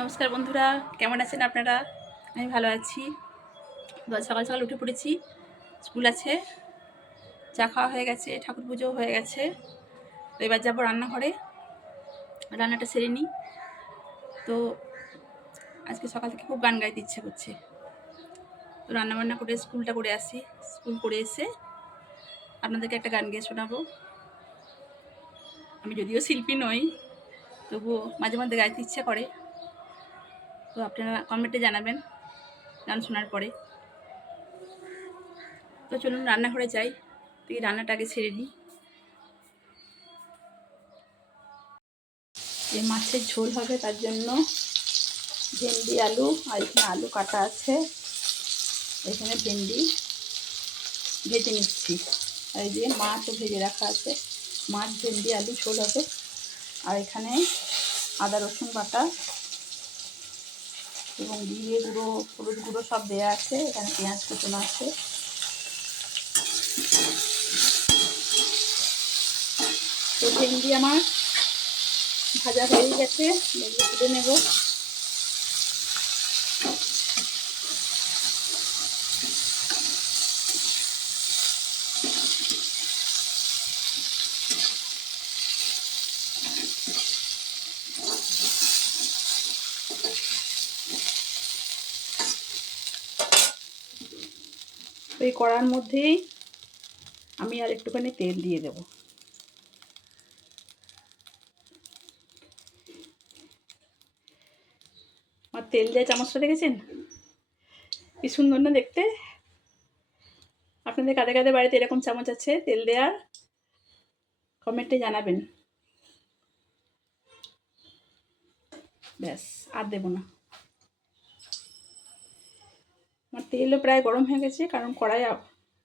নমস্কার বন্ধুরা, কেমন আছেন আপনারা? আমি ভালো আছি। সকাল সকাল উঠে পড়েছি, স্কুল আছে, চা খাওয়া হয়ে গেছে, ঠাকুর পুজোও হয়ে গেছে। তো এবার যাবো রান্নাঘরে, রান্নাটা সেরে নিই। তো আজকে সকাল থেকে খুব গান গাইতে ইচ্ছে করছে, তো রান্নাবান্না করে স্কুলটা করে আসি। স্কুল করে এসে আপনাদেরকে একটা গান গেয়ে শোনাবো। আমি যদিও শিল্পী নই, তবুও মাঝে মধ্যে গাইতে ইচ্ছে করে। তো আপনারা কমেন্টে জানাবেন গান শোনার পরে। তো চলুন রান্নাঘরে যাই, তুই রান্নাটা আগে ছেড়ে নিই। যে মাছের ঝোল হবে তার জন্য ভেন্ডি আলু, আর এখানে আলু কাটা আছে, এখানে ভেন্ডি ভেজে নিচ্ছি। আর এই যে মাছও ভেজে রাখা আছে, মাছ ভেন্ডি আলু ঝোল হবে। আর এখানে আদা রসুন বাটা এবং জিরে গুঁড়ো, হলুদ গুঁড়ো সব দেওয়া আছে। এখানে পেঁয়াজ কুচনো আছে। তো ভেন্ডি আমার ভাজা হয়ে গেছে, এগুলো তুলে নেব। এই কড়ার মধ্যেই আমি আর একটুখানি তেল দিয়ে দেব। আর তেল দেওয়া চামচটা দেখেছেন কি সুন্দর না দেখতে? আপনাদের কাদের কাদের বাড়িতে এরকম চামচ আছে তেল দেওয়ার, কমেন্টে জানাবেন। ব্যাস, আর দেবো না। আমার তেলও প্রায় গরম হয়ে গেছে, কারণ কড়াই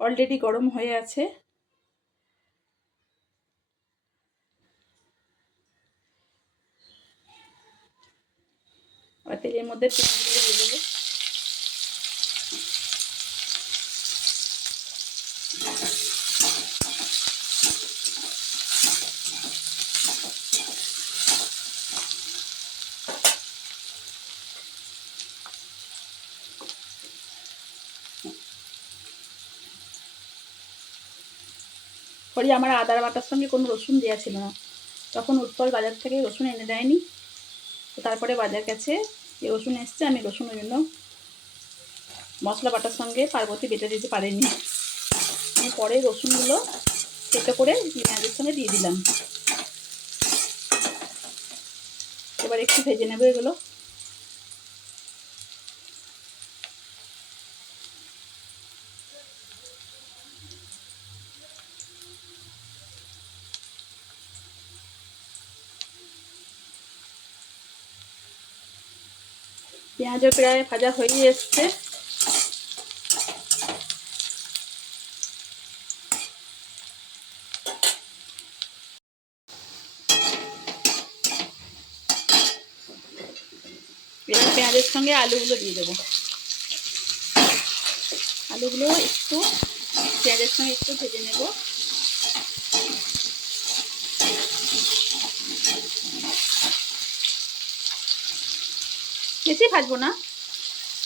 অলরেডি গরম হয়ে আছে। আর তেলের মধ্যে পেঁয়াজগুলো দিয়ে দেবো। পরে আমার আদার বাটার সঙ্গে কোনো রসুন দেওয়া ছিল না, তখন উৎপল বাজার থেকে রসুন এনে দেয়নি। তো তারপরে বাজার গেছে, যে রসুন এসছে, আমি রসুন ওই জন্য মশলা বাটার সঙ্গে পার্বতী বেটে দিতে পারিনি। আমি পরে রসুনগুলো থেতো করে পেঁয়াজের সঙ্গে দিয়ে দিলাম। এবার একটু ভেজে নেবো এগুলো। পেঁয়াজও প্রায় ভাজা হয়ে এসছে। এবার পেঁয়াজের সঙ্গে আলুগুলো দিয়ে দেবো। আলুগুলো একটু পেঁয়াজের সঙ্গে একটু ভেজে নেব। বেশি ভাজবো না,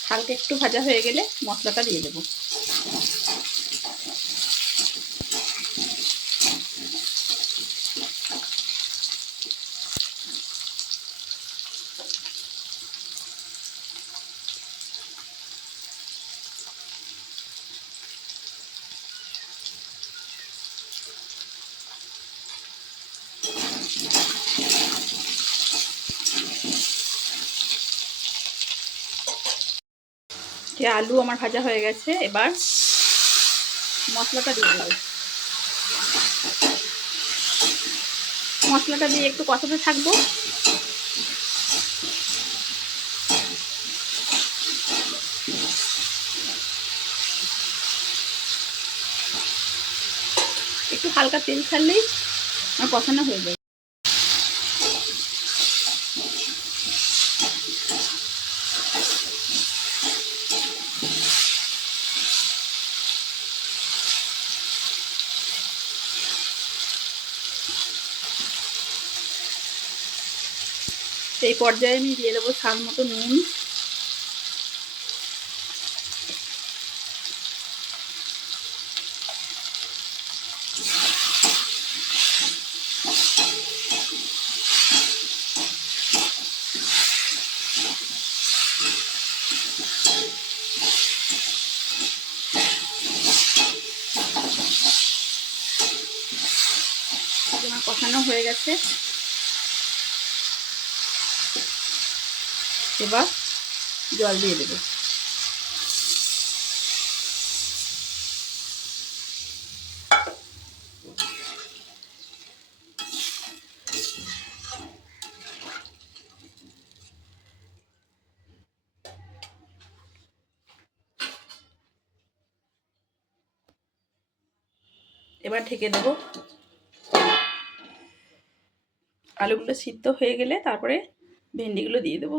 হালকা একটু ভাজা হয়ে গেলে মশলাটা দিয়ে দেবো। যে আলু আমার ভাজা হয়ে গেছে, এবার মশলাটা দিয়ে দেবো। মশলাটা দিয়ে একটু কষাতে থাকবো। একটু হালকা তেল ছাড়লেই আমার কষানো হয়ে যাবে। এই পর্যায়ে আমি দিয়ে দেবো স্বাদ মতো নুন। আমার কষানো হয়ে গেছে, এবার জল দিয়ে দেবো। এবার ঢেকে দেবো। আলুগুলো সিদ্ধ হয়ে গেলে তারপরে ভেন্ডিগুলো দিয়ে দেবো।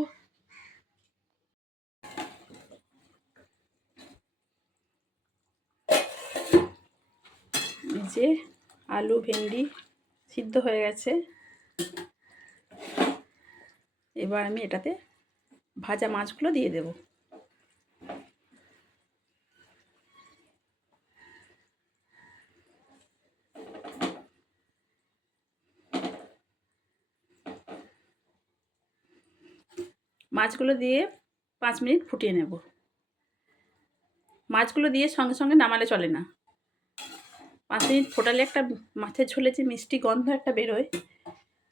যে আলু ভেন্ডি সিদ্ধ হয়ে গেছে, এবার আমি এটাতে ভাজা মাছগুলো দিয়ে দেবো। মাছগুলো দিয়ে 5 মিনিট ফুটিয়ে নেব। মাছগুলো দিয়ে সঙ্গে সঙ্গে নামালে চলে না, 5 মিনিট ফোটালে একটা মাছের ঝোলে যে মিষ্টি গন্ধ একটা বেরোয়,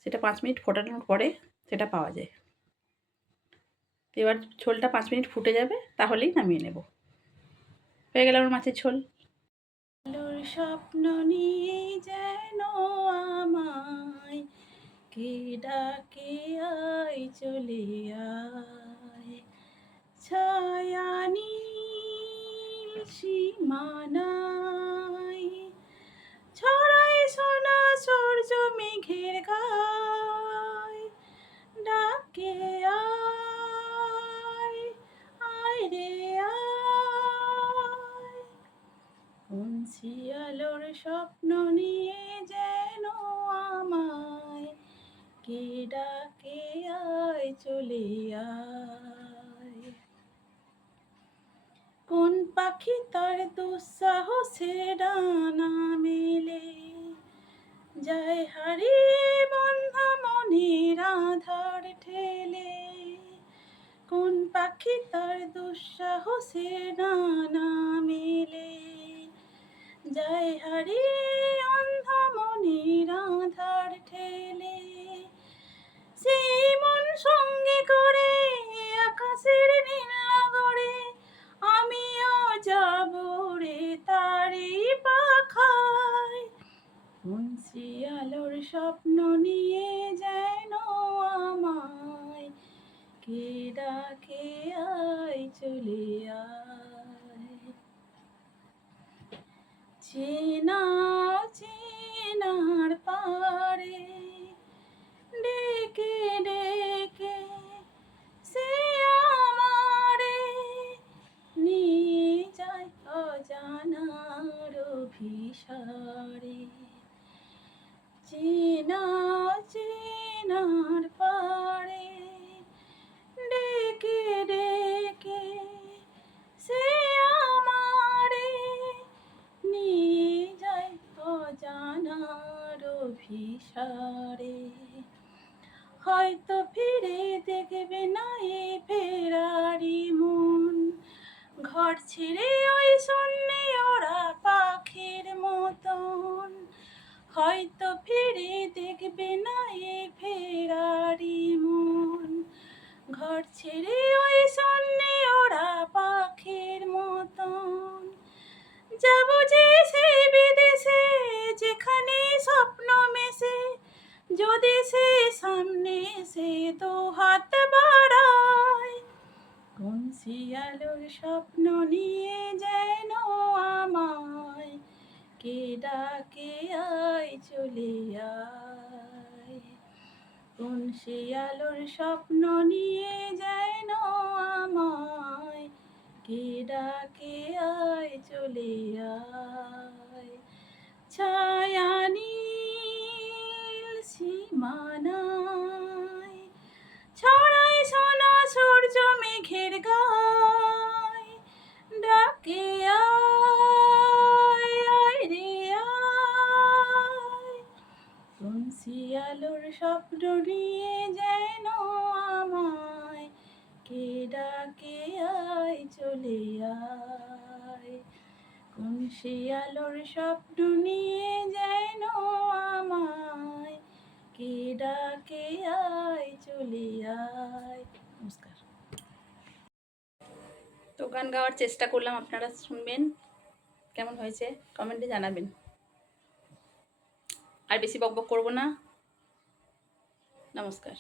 সেটা 5 মিনিট ফোটানোর পরে সেটা পাওয়া যায়। এবার ঝোলটা 5 মিনিট ফুটে যাবে, তাহলেই নামিয়ে নেব। হয়ে গেল আমার মাছের ঝোল। আলোর স্বপ্ন নিয়ে যেন আমায় কে ডাকে, আয় চলে আয়, ছায়া নীল সীমানায় ছড়ায় সোনা সূর্য মেঘের গায়, ডাকে আয়, আয় রে আয়। কোন শিয়ালোর স্বপ্ন নিয়ে যেন আমায় কে ডাকে, আয় চলে আয়। কোন পাখি তার দুঃসাহসে ডানা মেলে যায় হারিয়ে বন্ধা মনের আধার ঠেলে। কোন পাখি তার দুঃসাহসে ডানা মেলে যায় হারিয়ে অন্ধা মনের আধার ঠেলে। সেই মন সঙ্গে করে আকাশের নীল নগরে আমিও যাব রে তারি পাখায়। কোন শিয়ালোর স্বপ্ন নিয়ে যেন আমায় কে ডাকে, আয় চলে আয়। চেনা চেনার পারে ডেকে ডেকে সে আমারে নিয়ে যায় অজানার অভিসারে। চেনা চেনার পারে ডেকে ডেকে সে আমারে নিয়ে যায় অজানার অভিসারে। হয়তো ফিরে দেখবে না এ ফেরারি মন, ঘর ছেড়ে ওই শূন্যে ওরা পাখির মতন। হয়তো ফিরে দেখবে না এ ফেরারি মন, ঘর ছেড়ে ওই শূন্যে ওরা পাখির মতন। যাব যে সেই বিদেশে যেখানে স্বপ্ন মেশে, যদি সে সামনে সে তো হাত বাড়ায়। কোন শিয়ালোর স্বপ্ন নিয়ে যেন আমায় কে ডাকে, আয় চলে আয়। কোন শিয়ালোর স্বপ্ন নিয়ে যেন আমায় কে ডাকে, আয় চলে আয়। ছায়া নীল সীমানায় শিয়ালোর স্বপ্ন নিয়ে যেন আমায় কে ডাকে আয় চলে আয়। কোন শিয়ালোর স্বপ্ন নিয়ে যেন আমায় কে ডাকে আয় চলে আয়। নমস্কার। তো গান গাওয়ার চেষ্টা করলাম, আপনারা শুনবেন, কেমন হয়েছে কমেন্টে জানাবেন। আর বেশি বকবক করবো না। নমস্কার।